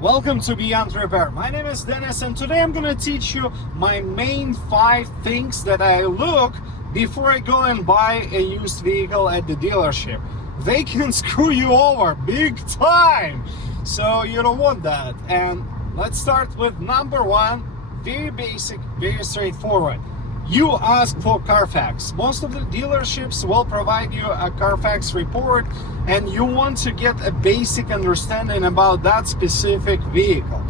Welcome to Beyond Repair. My name is Dennis and today I'm gonna teach you my main 5 things that I look before I go and buy a used vehicle at the dealership. They can screw you over big time, so you don't want that. And let's start with number 1, very basic, very straightforward. You ask for Carfax. Most of the dealerships will provide you a Carfax report, and you want to get a basic understanding about that specific vehicle.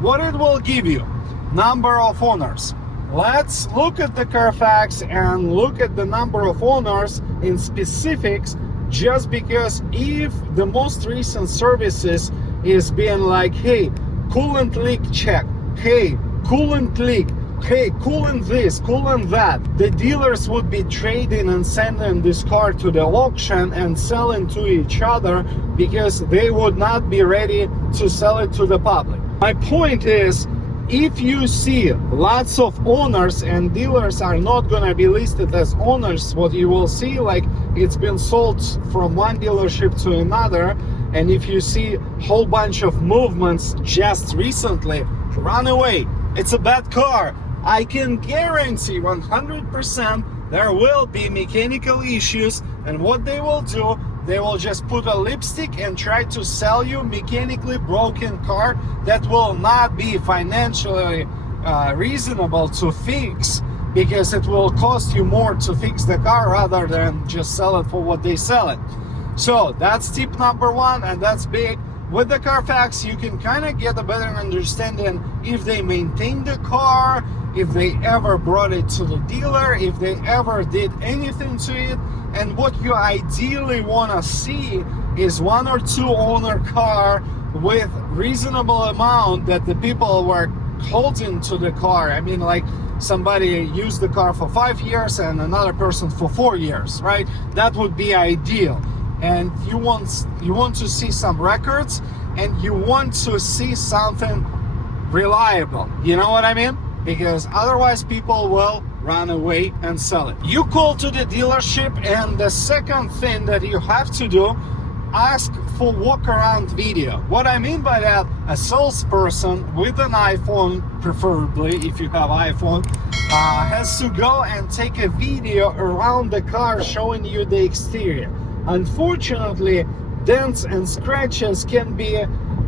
What it will give you: number of owners. Let's look at the Carfax and look at the number of owners in specifics, just because if the most recent services is being like, hey, coolant leak check, hey, coolant leak, hey, coolant this, coolant that, the dealers would be trading and sending this car to the auction and selling to each other because they would not be ready to sell it to the public. My point is, if you see lots of owners and dealers are not going to be listed as owners, what you will see, like, it's been sold from one dealership to another, and if you see a whole bunch of movements just recently, run away. It's a bad car. I can guarantee 100% there will be mechanical issues, and what they will do, they will just put a lipstick and try to sell you mechanically broken car that will not be financially reasonable to fix, because it will cost you more to fix the car rather than just sell it for what they sell it. So that's tip number 1, and that's big. With the Carfax, you can kind of get a better understanding if they maintain the car, if they ever brought it to the dealer, if they ever did anything to it. And what you ideally want to see is 1 or 2 owner car with reasonable amount that the people were holding to the car. I mean, like, somebody used the car for 5 years and another person for 4 years, right? That would be ideal. And you want to see some records, and you want to see something reliable. You know what I mean? Because otherwise people will run away and sell it. You call to the dealership, and the second thing that you have to do, ask for walk around video. What I mean by that, a salesperson with an iPhone, preferably if you have iPhone, has to go and take a video around the car showing you the exterior. Unfortunately, dents and scratches can be,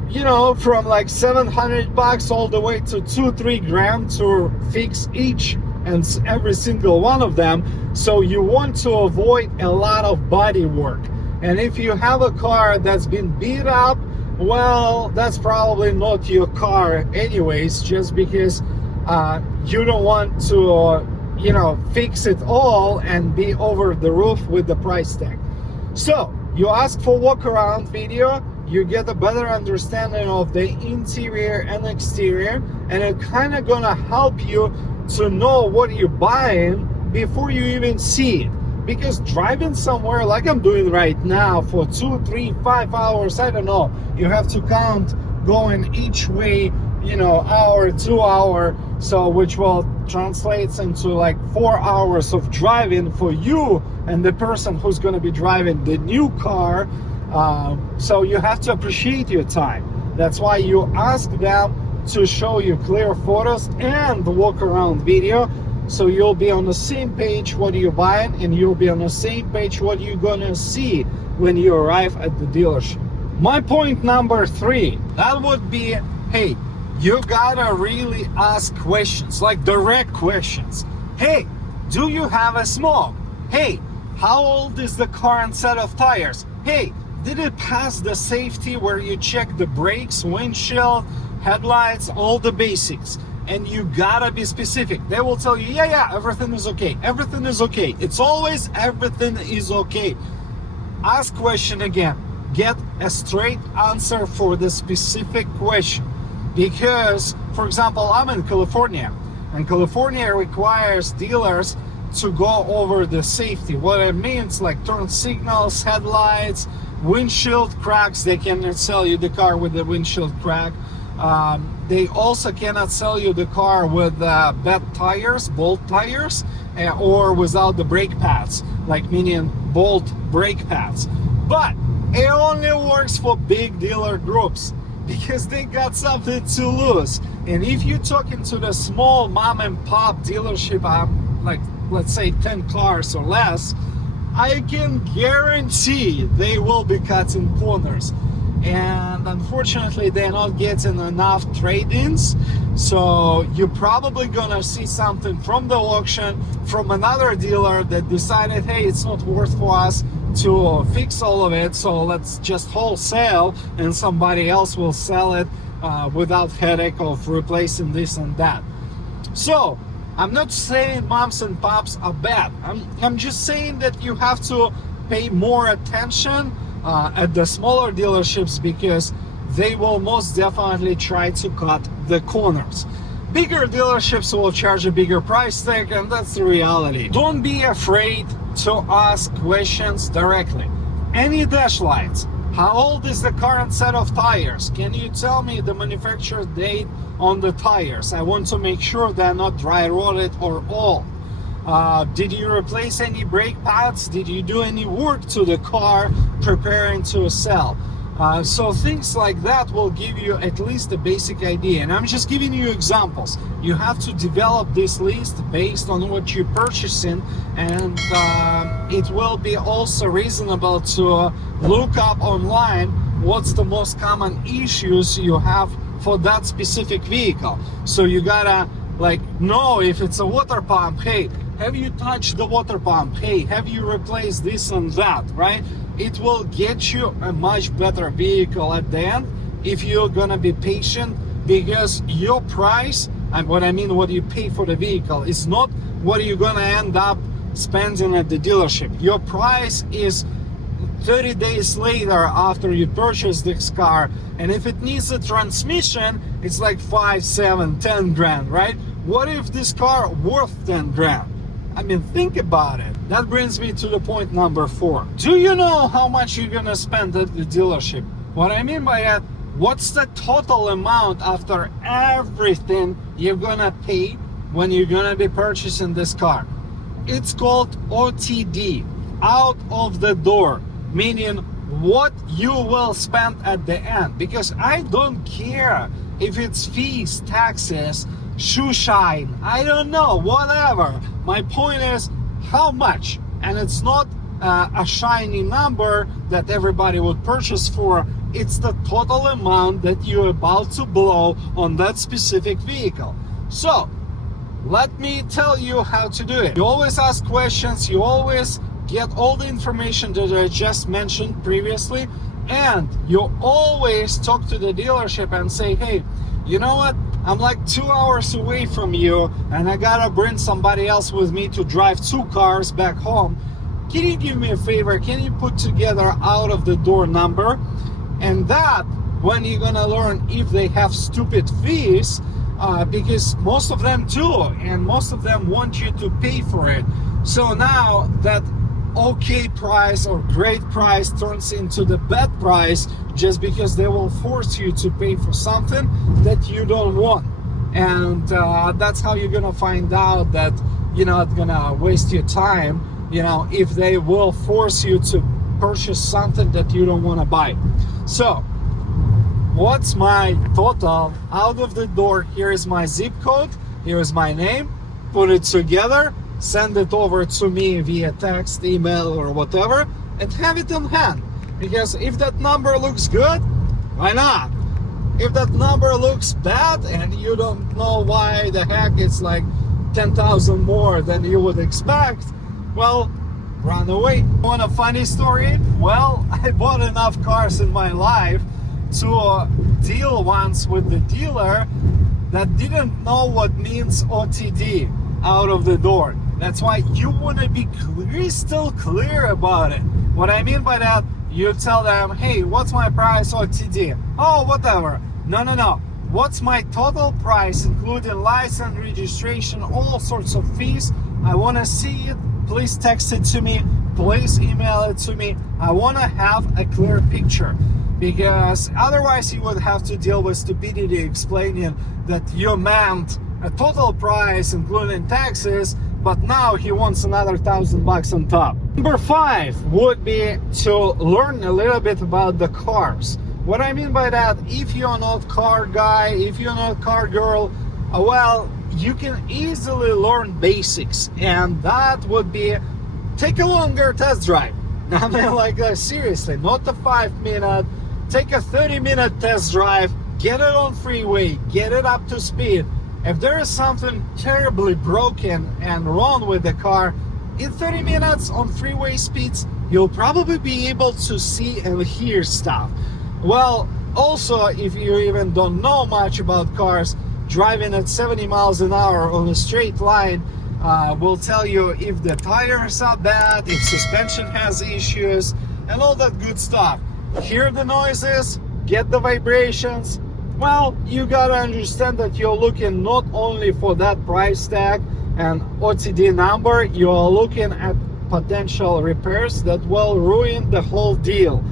you know, from like $700 all the way to $2-3 grand to fix each and every single one of them. So you want to avoid a lot of body work. And if you have a car that's been beat up, well, that's probably not your car anyways, just because you don't want to, fix it all and be over the roof with the price tag. So you ask for walk around video, you get a better understanding of the interior and exterior, and it's kind of gonna help you to know what you're buying before you even see it. Because driving somewhere like I'm doing right now for 2, 3, 5 hours, I don't know, you have to count going each way, hour, 2 hour, so which will translates into like 4 hours of driving for you and the person who's going to be driving the new car. So you have to appreciate your time. That's why you ask them to show you clear photos and walk around video, so you'll be on the same page what you're buying, and you'll be on the same page what you're gonna see when you arrive at the dealership. My point number 3, that would be, hey, you gotta really ask questions, like direct questions. Hey, do you have a smoke? Hey, how old is the current set of tires? Hey, did it pass the safety where you check the brakes, windshield, headlights, all the basics? And you gotta be specific. They will tell you, yeah, everything is okay. Everything is okay. It's always everything is okay. Ask question again. Get a straight answer for the specific question. Because, for example, I'm in California, and California requires dealers to go over the safety. What it means, like turn signals, headlights, windshield cracks. They cannot sell you the car with the windshield crack. They also cannot sell you the car with bad tires, bolt tires, or without the brake pads, like meaning bolt brake pads. But it only works for big dealer groups. because they got something to lose. And if you're talking to the small mom and pop dealership, like let's say 10 cars or less, I can guarantee they will be cutting corners. And unfortunately, they're not getting enough trade-ins. So you're probably gonna see something from the auction from another dealer that decided, hey, it's not worth for us to fix all of it, so let's just wholesale, and somebody else will sell it without headache of replacing this and that. So I'm not saying moms and pops are bad. I'm just saying that you have to pay more attention at the smaller dealerships, because they will most definitely try to cut the corners. Bigger dealerships will charge a bigger price tag, and that's the reality. Don't be afraid to ask questions directly. Any dash lights? How old is the current set of tires? Can you tell me the manufacturer date on the tires? I want to make sure they're not dry rotted or old. Did you replace any brake pads? Did you do any work to the car preparing to sell? So things like that will give you at least a basic idea. And I'm just giving you examples. You have to develop this list based on what you're purchasing, and it will be also reasonable to look up online what's the most common issues you have for that specific vehicle. So you gotta like know if it's a water pump. Hey, have you touched the water pump? Hey, have you replaced this and that, right? It will get you a much better vehicle at the end if you're gonna be patient, because your price, and what I mean what you pay for the vehicle, is not what you're gonna end up spending at the dealership. Your price is 30 days later after you purchase this car, and if it needs a transmission, it's like 5, 7, 10 grand, right? What if this car worth 10 grand? I mean, think about it. That brings me to the point number 4. Do you know how much you're gonna spend at the dealership? What I mean by that, what's the total amount after everything you're gonna pay when you're gonna be purchasing this car? It's called OTD, out of the door, meaning what you will spend at the end. Because I don't care if it's fees, taxes, shoe shine, I don't know, whatever. My point is how much, and it's not a shiny number that everybody would purchase for. It's the total amount that you're about to blow on that specific vehicle. So let me tell you how to do it. You always ask questions, you always get all the information that I just mentioned previously, and you always talk to the dealership and say, hey, you know what, I'm like 2 hours away from you, and I gotta bring somebody else with me to drive 2 cars back home. Can you do me a favor? Can you put together out of the door number? And that, when you're gonna learn if they have stupid fees, because most of them do, and most of them want you to pay for it. So now that okay price or great price turns into the bad price just because they will force you to pay for something that you don't want. And that's how you're gonna find out that you're not gonna waste your time, you know, if they will force you to purchase something that you don't want to buy. So what's my total out of the door? Here is my zip code, here is my name. Put it together, send it over to me via text, email, or whatever, and have it on hand. Because if that number looks good, why not? If that number looks bad and you don't know why the heck it's like 10,000 more than you would expect, well, run away. Want a funny story? Well, I bought enough cars in my life to deal once with the dealer that didn't know what means OTD, out of the door. That's why you want to be crystal clear about it. What I mean by that, you tell them, hey, what's my price OTD? Oh, whatever. No. What's my total price, including license, registration, all sorts of fees? I want to see it. Please text it to me. Please email it to me. I want to have a clear picture, because otherwise you would have to deal with stupidity explaining that you meant a total price including taxes, but now he wants another $1,000 on top. Number 5 would be to learn a little bit about the cars. What I mean by that, if you're not car guy, if you're not car girl, well, you can easily learn basics, and that would be take a longer test drive. I mean, like seriously, not a 5-minute, take a 30-minute test drive, get it on freeway, get it up to speed. If there is something terribly broken and wrong with the car, in 30 minutes on freeway speeds, you'll probably be able to see and hear stuff. Well, also, if you even don't know much about cars, driving at 70 miles an hour on a straight line will tell you if the tires are bad, if suspension has issues, and all that good stuff. Hear the noises, get the vibrations. Well, you gotta understand that you're looking not only for that price tag and OTD number, you are looking at potential repairs that will ruin the whole deal.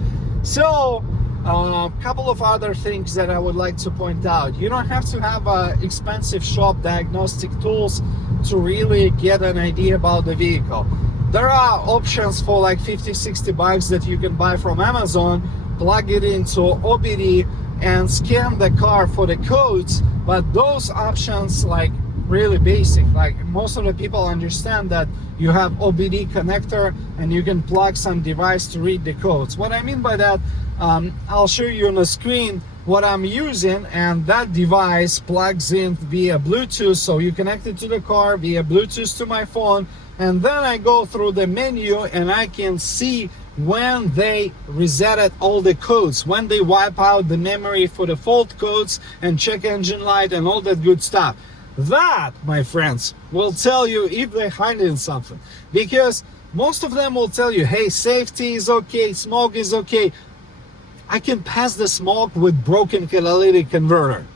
So, a couple of other things that I would like to point out. You don't have to have expensive shop diagnostic tools to really get an idea about the vehicle. There are options for like 50-60 bucks that you can buy from Amazon, plug it into OBD and scan the car for the codes, but those options like really basic. Like most of the people understand that you have OBD connector and you can plug some device to read the codes. What I mean by that, I'll show you on the screen what I'm using, and that device plugs in via Bluetooth, so you connect it to the car via Bluetooth to my phone, and then I go through the menu and I can see when they resetted all the codes, when they wipe out the memory for the fault codes and check engine light and all that good stuff. That, my friends, will tell you if they're hiding something, because most of them will tell you, hey, safety is okay, smoke is okay. I can pass the smoke with broken catalytic converter.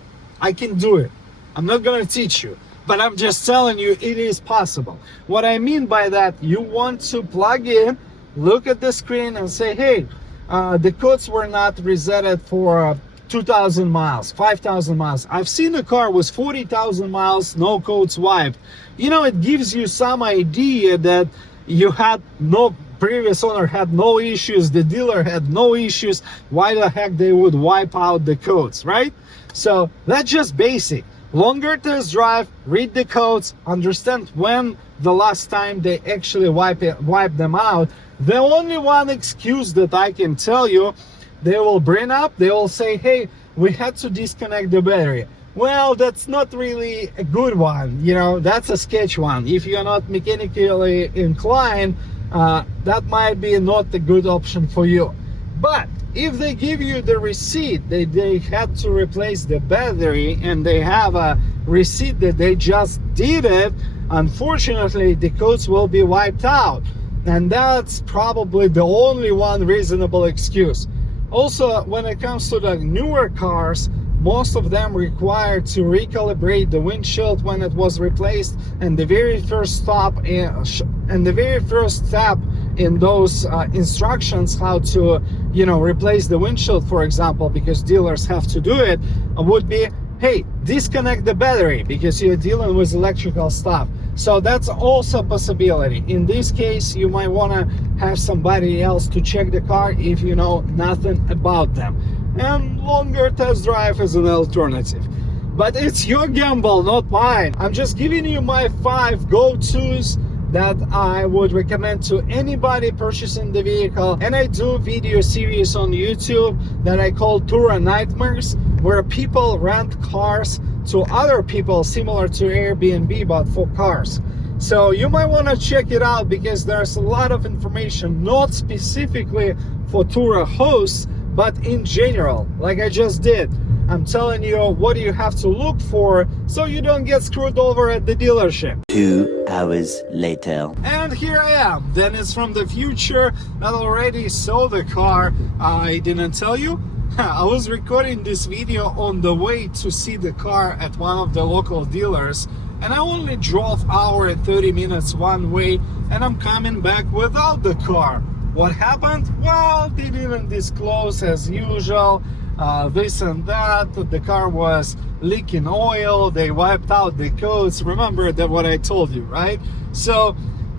I can do it. I'm not gonna teach you, but I'm just telling you it is possible. What I mean by that, you want to plug in, look at the screen and say, hey, the codes were not resetted for 2,000 miles, 5,000 miles. I've seen a car with 40,000 miles, no codes wiped. You know, it gives you some idea that you had no, previous owner had no issues, the dealer had no issues. Why the heck they would wipe out the codes, right? So that's just basic. Longer test drive, read the codes, understand when the last time they actually wipe them out. The only one excuse that I can tell you, they will bring up, they will say, hey, we had to disconnect the battery. Well, that's not really a good one, you know, that's a sketch one. If you're not mechanically inclined, that might be not a good option for you. But if they give you the receipt that they had to replace the battery and they have a receipt that they just did it, unfortunately the codes will be wiped out, and that's probably the only one reasonable excuse. Also, when it comes to the newer cars, most of them require to recalibrate the windshield when it was replaced, and the very first step in those instructions how to, you know, replace the windshield, for example, because dealers have to do it, would be, hey, disconnect the battery because you're dealing with electrical stuff. So that's also a possibility. In this case, you might want to have somebody else to check the car if you know nothing about them. And longer test drive is an alternative. But it's your gamble, not mine. I'm just giving you my 5 go-tos that I would recommend to anybody purchasing the vehicle. And I do video series on YouTube that I call Turo Nightmares, where people rent cars to other people, similar to Airbnb but for cars. So you might want to check it out because there's a lot of information, not specifically for Turo hosts, but in general, like I just did. I'm telling you what you have to look for so you don't get screwed over at the dealership. 2 hours later. And here I am, Dennis from the future that already saw the car. I didn't tell you. I was recording this video on the way to see the car at one of the local dealers, and I only drove hour and 30 minutes one way, and I'm coming back without the car. What happened? Well, they didn't disclose as usual, this and that. The car was leaking oil, they wiped out the codes. Remember that what I told you, right? So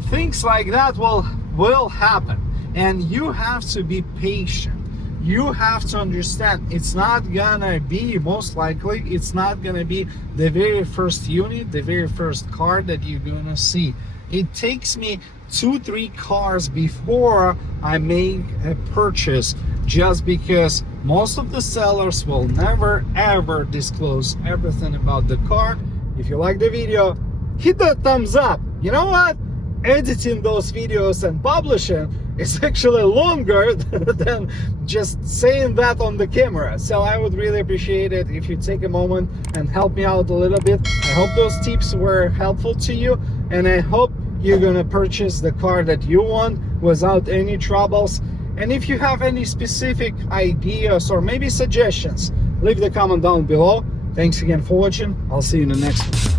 things like that will happen, and you have to be patient. you have to understand it's not gonna be, most likely it's not gonna be the very first unit, the very first car that you're gonna see. It takes me 2-3 cars before I make a purchase, just because most of the sellers will never ever disclose everything about the car. If you like the video, hit that thumbs up. You know what? Editing those videos and publishing is actually longer than just saying that on the camera. So I would really appreciate it if you take a moment and help me out a little bit. I hope those tips were helpful to you, and I hope you're gonna purchase the car that you want without any troubles. And if you have any specific ideas or maybe suggestions, leave the comment down below. Thanks again for watching. I'll see you in the next one.